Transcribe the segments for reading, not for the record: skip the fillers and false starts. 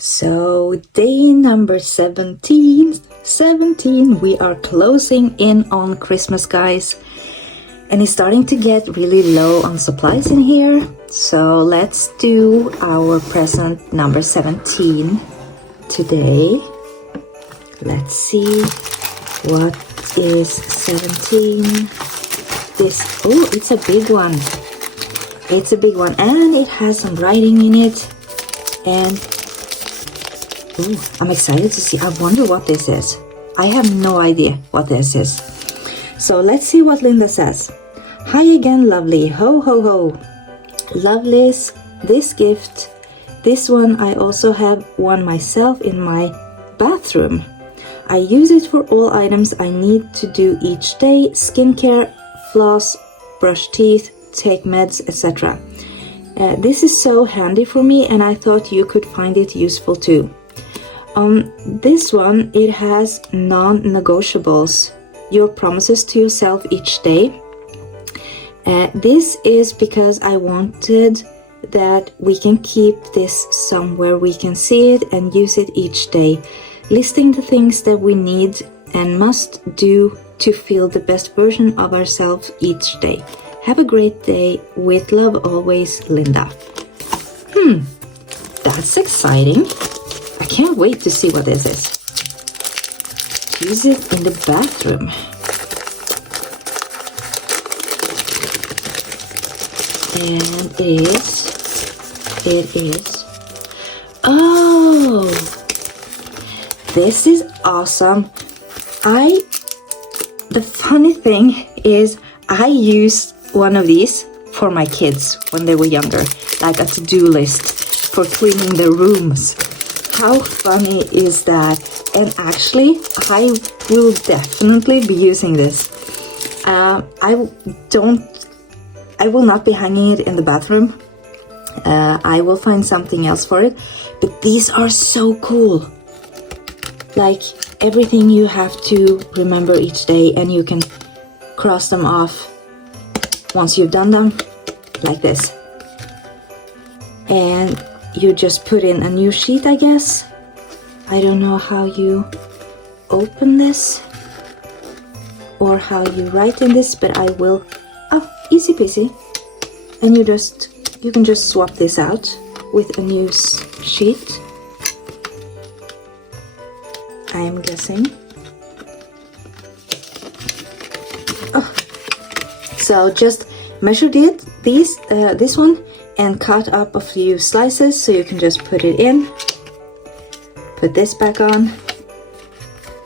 So day number 17, we are closing in on Christmas, guys. And it's starting to get really low on supplies in here. So let's do our present number 17 today. Let's see what is 17. It's a big one. It's a big one and it has some writing in it. And I'm excited to see. I wonder what this is. I have no idea what this is. So let's see what Linda says. Hi again, lovely. Ho, ho, ho. Lovelies, this gift. This one I also have one myself in my bathroom. I use it for all items I need to do each day. Skincare, floss, brush teeth, take meds, etc. This is so handy for me and I thought you could find it useful too. On this one, it has non-negotiables, your promises to yourself each day. This is because I wanted that we can keep this somewhere we can see it and use it each day, listing the things that we need and must do to feel the best version of ourselves each day. Have a great day. With love always, Linda. That's exciting. I can't wait to see what this is. Use it in the bathroom. And it is. Oh, this is awesome. The funny thing is I used one of these for my kids when they were younger, like a to-do list for cleaning their rooms. How funny is that? And actually, I will definitely be using this. I will not be hanging it in the bathroom. I will find something else for it. But these are so cool. Like everything you have to remember each day, and you can cross them off once you've done them, like this. And you just put in a new sheet, I guess. I don't know how you open this or how you write in this, but I will. Oh, easy peasy. And you can just swap this out with a new sheet, I am guessing. Oh, so just measure this one and cut up a few slices so you can just put it in. Put this back on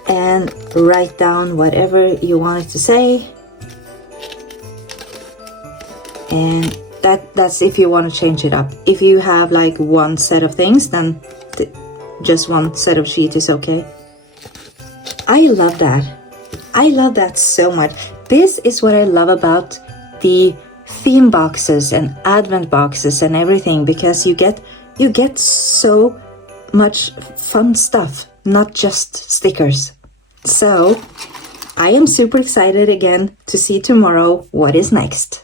and write down whatever you want it to say. And that's if you want to change it up. If you have like one set of things, then just one set of sheet is okay. I love that. I love that so much. This is what I love about the theme boxes and advent boxes and everything, because you get so much fun stuff, not just stickers. So I am super excited again to see tomorrow what is next.